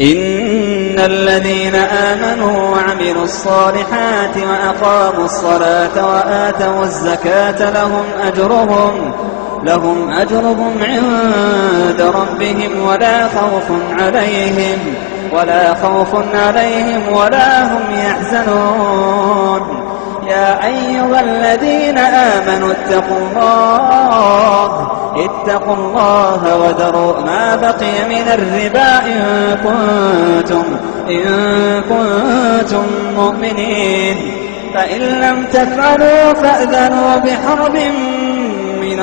إن الذين آمنوا وعملوا الصالحات وأقاموا الصلاة وآتوا الزكاة لهم أجرهم عند ربهم ولا خوف عليهم ولا هم يحزنون. يا أيها الذين آمنوا اتقوا الله وذروا ما بقي من الربا إن كنتم مؤمنين. فإن لم تفعلوا فأذنوا بحرب من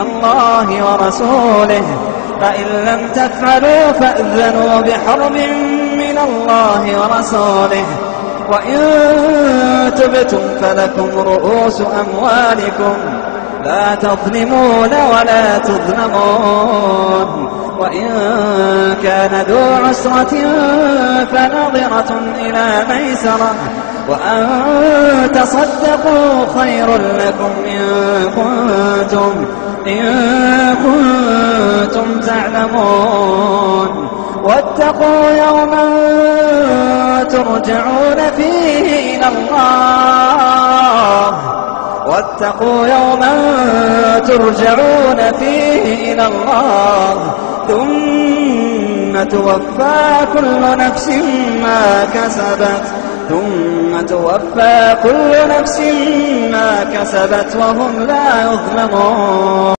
الله ورسوله وإن تبتم فلكم رؤوس أموالكم لا تظلمون ولا تظلمون. وإن كان ذو عسرة فنظرة إلى ميسرة وأن تصدقوا خير لكم إن كنتم تعلمون. واتقوا يوما ترجعون فيه إلى الله ثم توفى كل نفس ما كسبت وهم لا يظلمون.